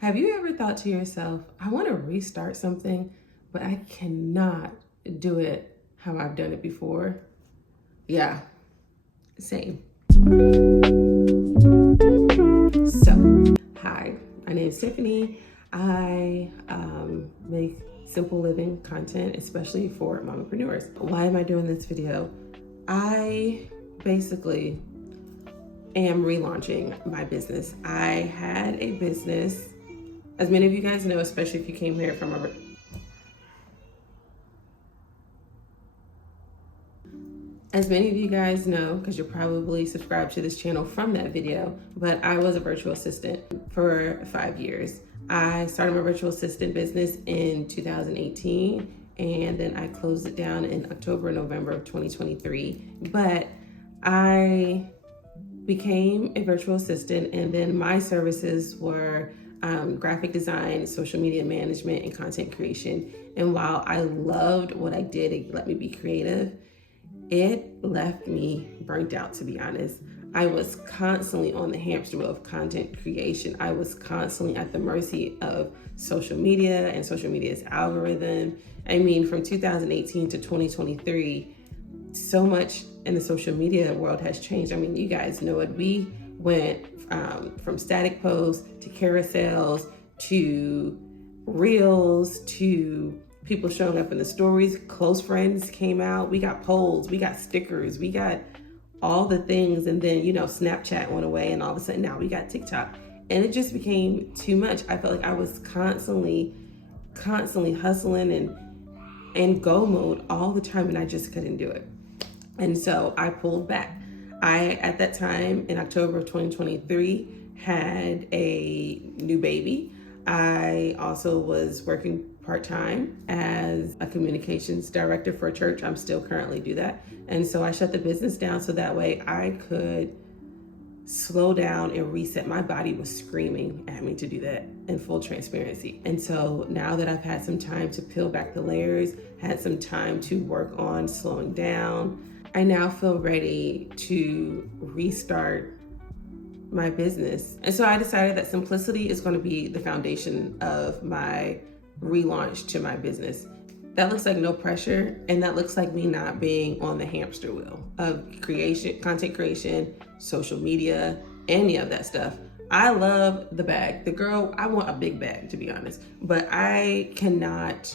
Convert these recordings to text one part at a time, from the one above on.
Have you ever thought to yourself, I want to restart something, but I cannot do it how I've done it before? Yeah, same. So, hi, my name is Tiffany. I make simple living content, especially for mompreneurs. Why am I doing this video? I basically am relaunching my business. I had a business, as many of you guys know, especially if you came here from As many of you guys know, because you're probably subscribed to this channel from that video, but I was a virtual assistant for 5 years. I started my virtual assistant business in 2018, and then I closed it down in October, November of 2023. But I became a virtual assistant, and then my services were graphic design, social media management, and content creation. And while I loved what I did, it let me be creative, it left me burnt out, to be honest. I was constantly on the hamster wheel of content creation. I was constantly at the mercy of social media and social media's algorithm. I mean, from 2018 to 2023, so much in the social media world has changed. I mean, you guys know it. We went from static posts to carousels to reels to people showing up in the stories. Close friends came out. We got polls, we got stickers, we got all the things. And then, Snapchat went away, and all of a sudden now we got TikTok. And it just became too much. I felt like I was constantly hustling and in go mode all the time, and I just couldn't do it. And so I pulled back. At that time in October of 2023, had a new baby. I also was working part-time as a communications director for a church. I'm still currently do that. And so I shut the business down so that way I could slow down and reset. My body was screaming at me to do that, in full transparency. And so now that I've had some time to peel back the layers, had some time to work on slowing down, I now feel ready to restart my business. And so I decided that simplicity is going to be the foundation of my relaunch to my business. That looks like no pressure, and that looks like me not being on the hamster wheel of creation, content creation, social media, any of that stuff. I love the bag. I want a big bag, to be honest, but I cannot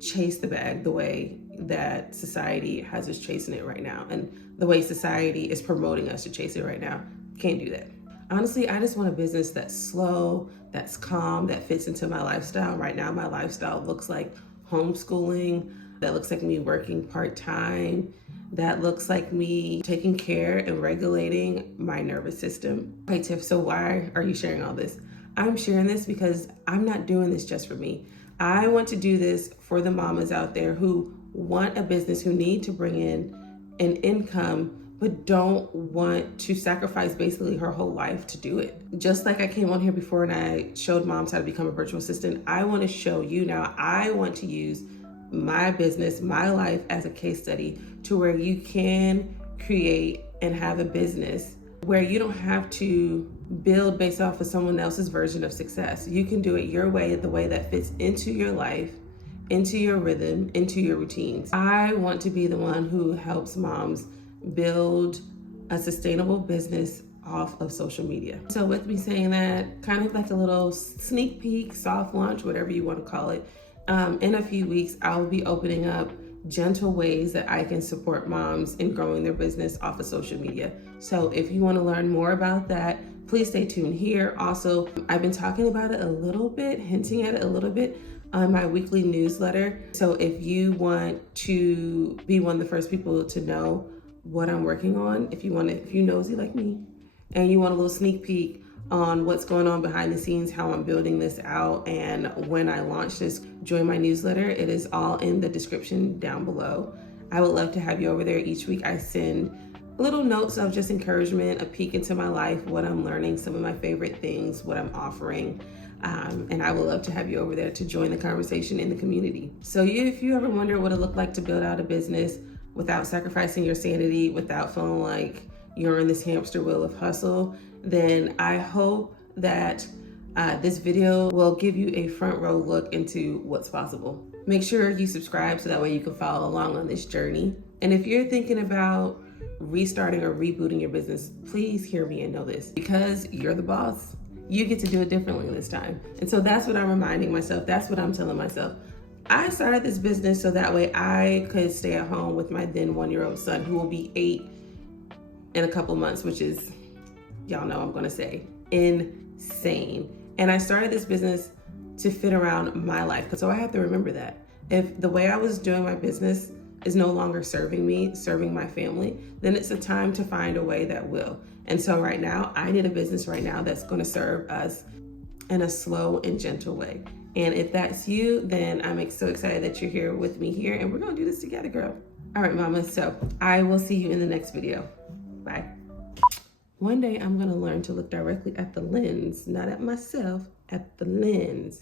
chase the bag the way that society has us chasing it right now, and the way society is promoting us to chase it right now. Can't do that. Honestly, I just want a business that's slow, that's calm, that fits into my lifestyle. Right now, my lifestyle looks like homeschooling, that looks like me working part-time, that looks like me taking care and regulating my nervous system. Okay, Tiff, so why are you sharing all this? I'm sharing this because I'm not doing this just for me. I want to do this for the mamas out there who want a business, who need to bring in an income, but don't want to sacrifice basically her whole life to do it. Just like I came on here before and I showed moms how to become a virtual assistant, I want to show you now. I want to use my business, my life as a case study to where you can create and have a business where you don't have to build based off of someone else's version of success. You can do it your way, the way that fits into your life, into your rhythm, into your routines. I want to be the one who helps moms build a sustainable business off of social media. So with me saying that, kind of like a little sneak peek, soft launch, whatever you want to call it, in a few weeks, I'll be opening up gentle ways that I can support moms in growing their business off of social media. So if you want to learn more about that, please stay tuned here. Also, I've been talking about it a little bit, hinting at it a little bit on my weekly newsletter. So if you want to be one of the first people to know what I'm working on, if you nosy like me, and you want a little sneak peek on what's going on behind the scenes, how I'm building this out, and when I launch this, join my newsletter. It is all in the description down below. I would love to have you over there. Each week I send little notes of just encouragement, a peek into my life, what I'm learning, some of my favorite things, what I'm offering. And I would love to have you over there to join the conversation in the community. So if you ever wonder what it looked like to build out a business without sacrificing your sanity, without feeling like you're in this hamster wheel of hustle, then I hope that This video will give you a front row look into what's possible. Make sure you subscribe so that way you can follow along on this journey. And if you're thinking about restarting or rebooting your business, please hear me and know this. Because you're the boss, you get to do it differently this time. And so that's what I'm reminding myself. That's what I'm telling myself. I started this business so that way I could stay at home with my then 1-year-old son, who will be 8 in a couple months, which is, y'all know I'm gonna say, insane. And I started this business to fit around my life. So I have to remember that. If the way I was doing my business is no longer serving me, serving my family, then it's a time to find a way that will. And so right now, I need a business right now that's gonna serve us in a slow and gentle way. And if that's you, then I'm so excited that you're here with me here, and we're gonna do this together, girl. All right, mama, so I will see you in the next video. Bye. One day I'm gonna learn to look directly at the lens, not at myself, at the lens.